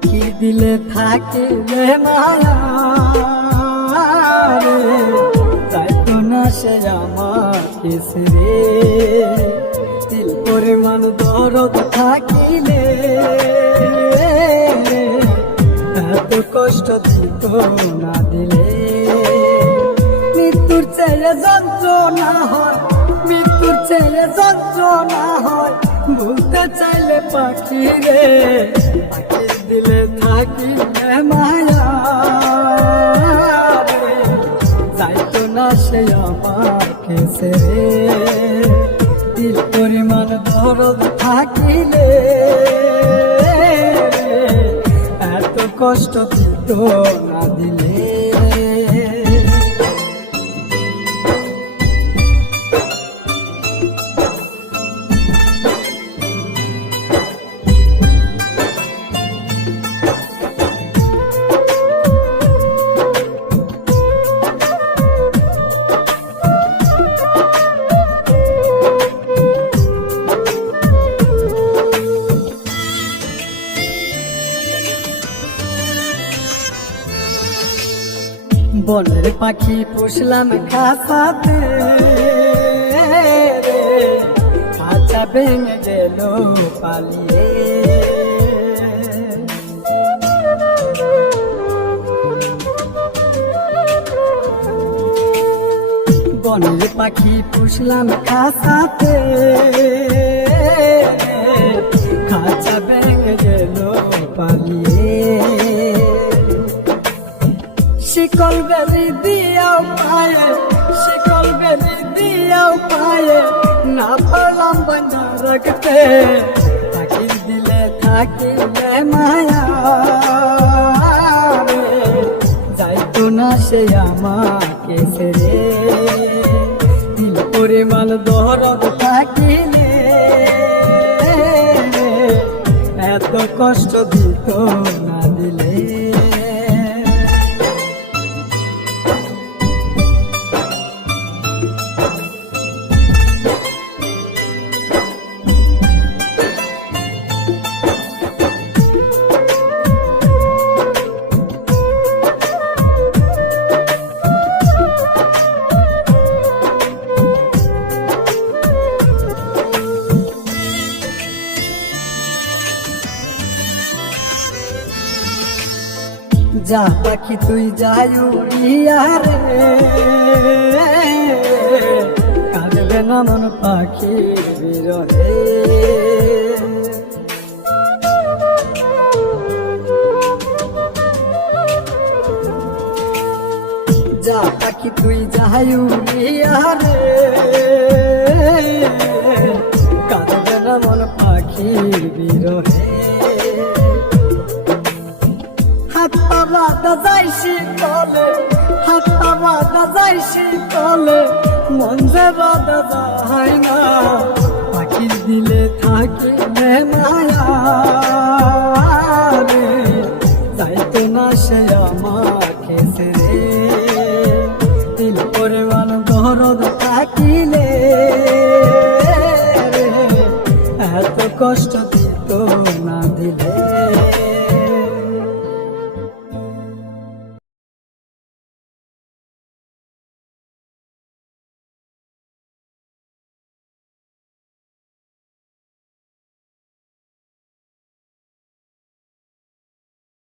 পাখি দিলে থাকিলে মায়া রে, যাইতো না সে আমাকে ছেড়ে। দিল পরিমাণ দরদ থাকিলে এত কষ্ট দিত না দিলে। মৃত্যুর চেয়ে যন্ত্রণা হয়, মৃত্যুর চেয়ে যন্ত্রণা হয়, ভুলতে চাইলে পাখি রে। পাখি দিলে থাকিলে মায়া রে, যাইতো না সে আমাকে ছেড়ে। দিল পরিমাণ দরদ থাকিলে এত কষ্ট দিত না দিলে। বনের পাখি পুষলাম খাসাতে রে, খাঁচা ভেঙে গেল পালিয়ে। বনের পাখি পুষলাম খাসাতে রে, খাঁচা ভেঙে গেল পালিয়ে। শিকল বেলি দিয়াও পায়ে, শিকল বেলি দিয়াও পায়ে, না পারলাম বাঁধা রাখতে। পাখি দিলে থাকিলে মায়া রে, যাইতো না সে আমাকে ছেড়ে। দিল পরিমাণ দরদ থাকিলে এত কষ্ট দিত না দিলে। যা পাখি তুই যাই উড়িয়া রে, কাঁদবে না মন পাখি বিরহে। যা পাখি তুই যাই উড়িয়া রে, কাঁদবে না মন পাখি বিরহে। হাত পা বাঁধা যায় শীতলে, হাত পা বাঁধা যায় শীতলে, মন যে বাঁধা যায় না। পাখি দিলে থাকিলে মায়া রে, যাইতো না সে আমাকে ছেড়ে। দিল পরিমাণ দরদ থাকিলে এত কষ্ট দিত না দিলে।